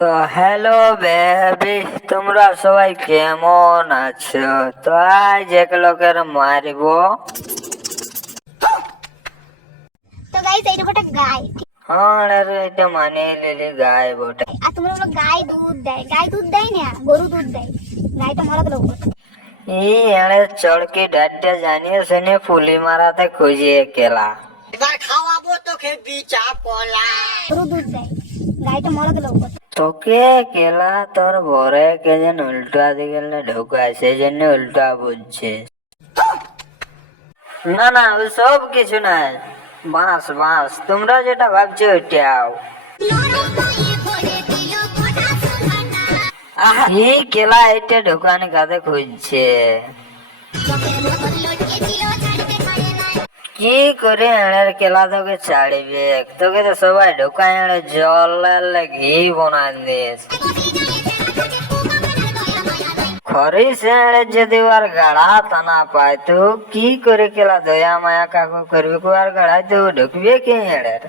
তো hello baby, তোমরা সবাই কেমন আছো? তো আজ এক লোকের মারবো। তো গাইস এই দেখো একটা গাই। হ্যাঁ রে, এটা মানে লিলি গায়ে বটে। আর তোমরা বলো গাই দুধ দেয়, গাই দুধ দেয় না, গরু দুধ দেয়। গাই তো মরদ লোক। এই এড়ে চড়কি ডাড্ডা জানিয়ে শুনে ফুলি মারাতে খুঁজিয়ে কেলা। এবার খাওয়াবো তোকে বিচা কলা। গরু দুধ দেয়, গাই তো মরদ লোক। তোকে কেলা তোর বরে কে যেন উল্টা দিকে ঢুকায়, সেই জন্য উল্টা বুঝছে। না না, সব কিছু নাই, বাঁশ বাঁশ, তোমরা যেটা ভাবছো ওইটাও। এই কেলা এটা ঢোকানি কাঁধে খুঁজছে। কি করে এড়ের কেলা তোকে ছাড়বে? তোকে তো সবাই ঢোকায় এড়ে জল ঘি বনাই দিস। খরিস এড়ে যদি আর গাড়া টানা পায় তো কি করে কেলা দয়া মায়া কাকু করবে? আর গাড়ায় তো ঢুকবে কি এড়ের?